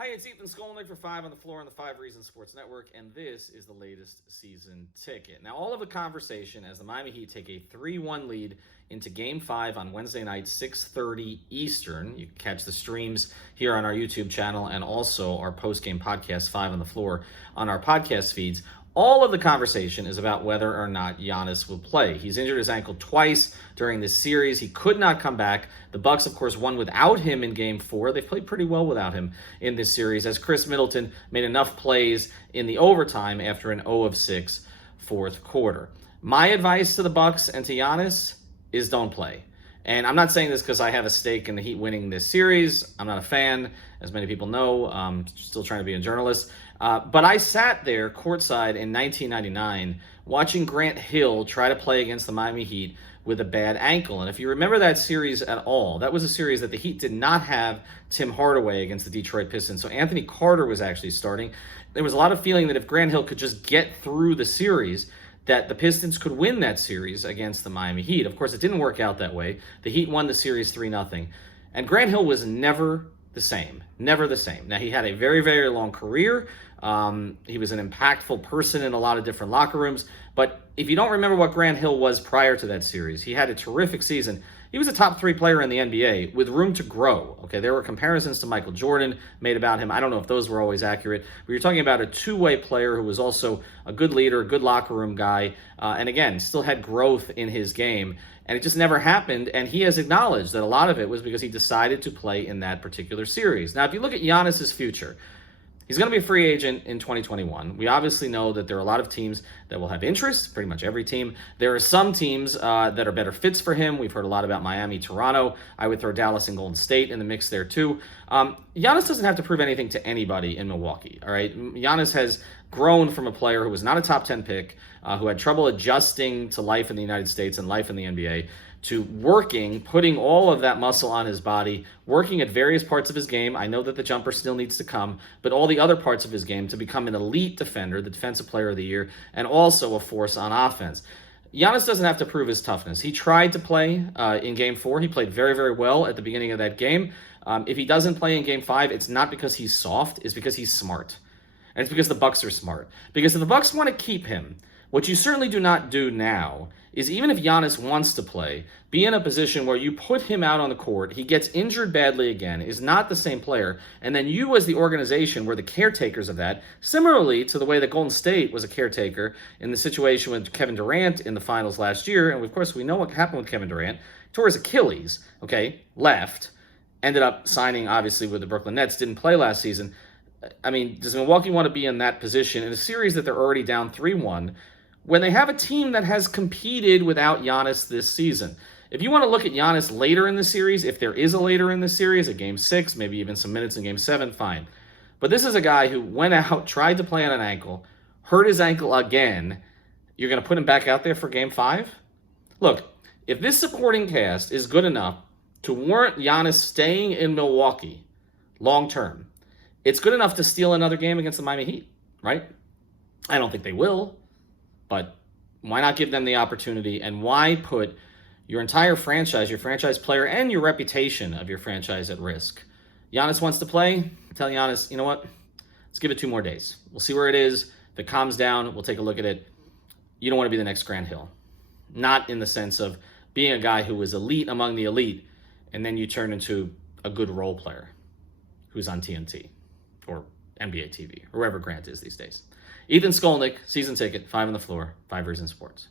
Hi, it's Ethan Skolnick for Five on the Floor on the Five Reasons Sports Network, and this is the latest season ticket. Now, all of the conversation as the Miami Heat take a 3-1 lead into Game 5 on Wednesday night, 6:30 Eastern. You can catch the streams here on our YouTube channel and also our post-game podcast, Five on the Floor, on our podcast feeds. All of the conversation is about whether or not Giannis will play. He's injured his ankle twice during this series. He could not come back. The Bucks, of course, won without him in Game 4. They've played pretty well without him in this series, as Chris Middleton made enough plays in the overtime after an 0-of-6 fourth quarter. My advice to the Bucks and to Giannis is don't play. And I'm not saying this because I have a stake in the Heat winning this series. I'm not a fan, as many people know. I'm still trying to be a journalist. But I sat there courtside in 1999 watching Grant Hill try to play against the Miami Heat with a bad ankle. And if you remember that series at all, that was a series that the Heat did not have Tim Hardaway against the Detroit Pistons. So Anthony Carter was actually starting. There was a lot of feeling that if Grant Hill could just get through the series, that the Pistons could win that series against the Miami Heat. Of course, it didn't work out that way. The Heat won the series 3-0. And Grant Hill was never the same. Never the same. Now, he had a very, very long career. He was an impactful person in a lot of different locker rooms. But if you don't remember what Grant Hill was prior to that series, he had a terrific season. He was a top 3 player in the NBA with room to grow. Okay, there were comparisons to Michael Jordan made about him. I don't know if those were always accurate, but you're talking about a two-way player who was also a good leader, a good locker room guy, and again, still had growth in his game. And it just never happened, and he has acknowledged that a lot of it was because he decided to play in that particular series. Now, if you look at Giannis's future, he's going to be a free agent in 2021. We obviously know that there are a lot of teams that will have interest, pretty much every team. There are some teams that are better fits for him. We've heard a lot about Miami, Toronto. I would throw Dallas and Golden State in the mix there too. Giannis doesn't have to prove anything to anybody in Milwaukee, all right? Giannis has grown from a player who was not a top 10 pick, who had trouble adjusting to life in the United States and life in the NBA, to working, putting all of that muscle on his body, working at various parts of his game. I know that the jumper still needs to come, but all the other parts of his game to become an elite defender, the Defensive Player of the Year, and also a force on offense. Giannis doesn't have to prove his toughness. He tried to play in Game 4. He played very, very well at the beginning of that game. If he doesn't play in Game 5, it's not because he's soft, it's because he's smart. And it's because the Bucks are smart. Because if the Bucks want to keep him, what you certainly do not do now is, even if Giannis wants to play, be in a position where you put him out on the court, he gets injured badly again, is not the same player, and then you as the organization were the caretakers of that, similarly to the way that Golden State was a caretaker in the situation with Kevin Durant in the finals last year. And of course, we know what happened with Kevin Durant. Tore his Achilles, left, ended up signing, obviously, with the Brooklyn Nets, didn't play last season. I mean, does Milwaukee want to be in that position in a series that they're already down 3-1 when they have a team that has competed without Giannis this season? If you want to look at Giannis later in the series, if there is a later in the series, a Game 6, maybe even some minutes in Game 7, fine. But this is a guy who went out, tried to play on an ankle, hurt his ankle again. You're going to put him back out there for Game 5? Look, if this supporting cast is good enough to warrant Giannis staying in Milwaukee long term, it's good enough to steal another game against the Miami Heat, right? I don't think they will, but why not give them the opportunity, and why put your entire franchise, your franchise player, and your reputation of your franchise at risk? Giannis wants to play. Tell Giannis, you know what? Let's give it 2 more days. We'll see where it is. If it calms down, we'll take a look at it. You don't want to be the next Grant Hill. Not in the sense of being a guy who was elite among the elite, and then you turn into a good role player who's on TNT or NBA TV, or wherever Grant is these days. Ethan Skolnick, season ticket, Five on the Floor, Five Reasons Sports.